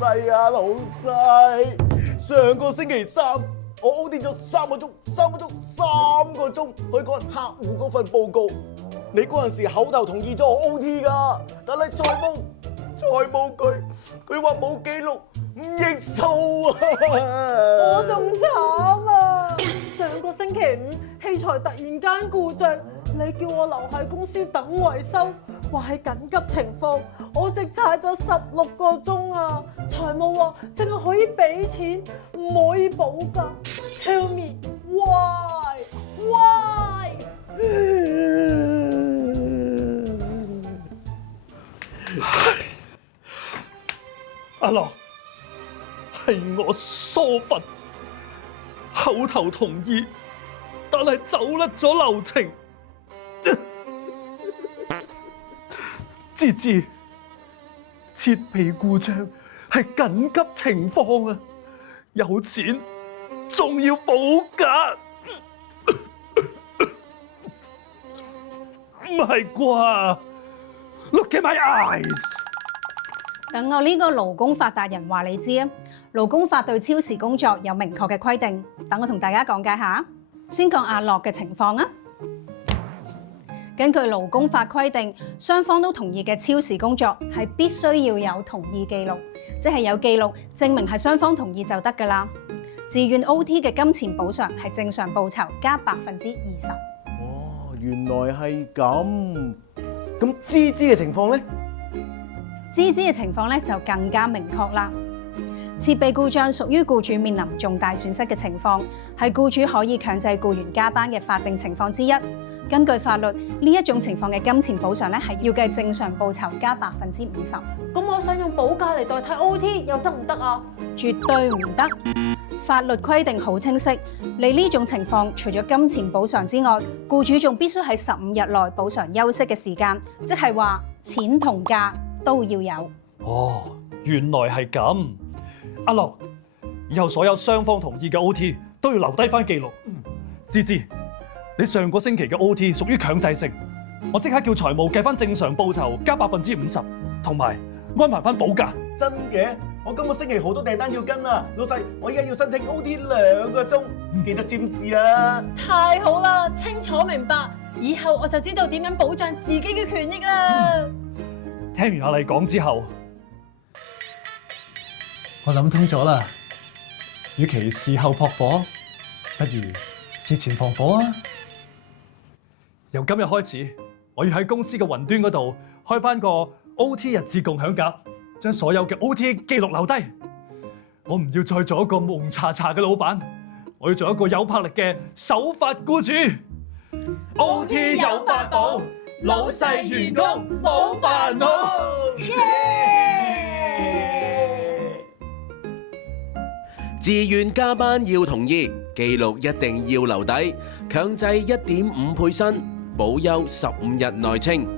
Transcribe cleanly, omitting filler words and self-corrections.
細啊，老細！上個星期三我 OT 咗3個鐘去趕客戶嗰份報告。你嗰陣時口頭同意咗我 OT 㗎，但係財務佢話冇記錄，唔認數啊！我仲慘啊！上個星期五器材突然間故障，你叫我留喺公司等維修，話係緊急情況，我直踩咗16個鐘啊！財務話淨係可以俾錢，唔可以補價。Tell me why？ 阿樂，係我疏忽，口頭同意，但係走甩咗流程。芝芝，設備故障係緊急情況啊，有錢仲要補價，唔係啩 ？Look at my eyes！等我呢個勞工法達人話你知啊，勞工法對超時工作有明確嘅規定。等我同大家講解下。先講阿樂嘅情況啊。根據勞工法規定，雙方都同意嘅超時工作係必須要有同意記錄，即係有記錄證明係雙方同意就得㗎啦。自願 OT 嘅金錢補償係正常報酬加20%。哦，原來係咁。咁芝芝嘅情況呢？芝芝嘅情況咧就更加明確啦。設備故障屬於僱主面臨重大損失嘅情況，係僱主可以強制僱員加班嘅法定情況之一。根據法律，呢一種情況嘅金錢補償咧係要計正常報酬加50%。咁我想用補價嚟代替 OT 又得唔得啊？絕對唔得。法律規定好清晰，你呢種情況除咗金錢補償之外，僱主仲必須喺15日內補償休息嘅時間，即係話錢同價都要有。哦，原來係咁。阿樂，以後所有雙方同意嘅 OT 都要留低翻記錄。芝芝，你上個星期嘅 OT 屬於強制性，我即刻叫財務計翻正常報酬加50%，同埋安排翻補價。真嘅？我今個星期好多訂單要跟啊，老細，我而家要申請 OT 2個鐘，記得知唔知啊？太好啦，清楚明白，以後我就知道點樣保障自己嘅權益啦。聽完阿麗講之後，我諗通咗啦，與其事後撲火，不如事前防火啊！由今日開始，我要喺公司嘅雲端嗰度開翻個 OT 日誌共享夾，將所有嘅 OT 記錄留低。我唔要再做一個蒙查查嘅老闆，我要做一個有魄力嘅守法僱主。OT 有法寶，老細員工冇煩惱。自願加班要同意，記錄一定要留底，強制1.5倍薪，保休15日內清。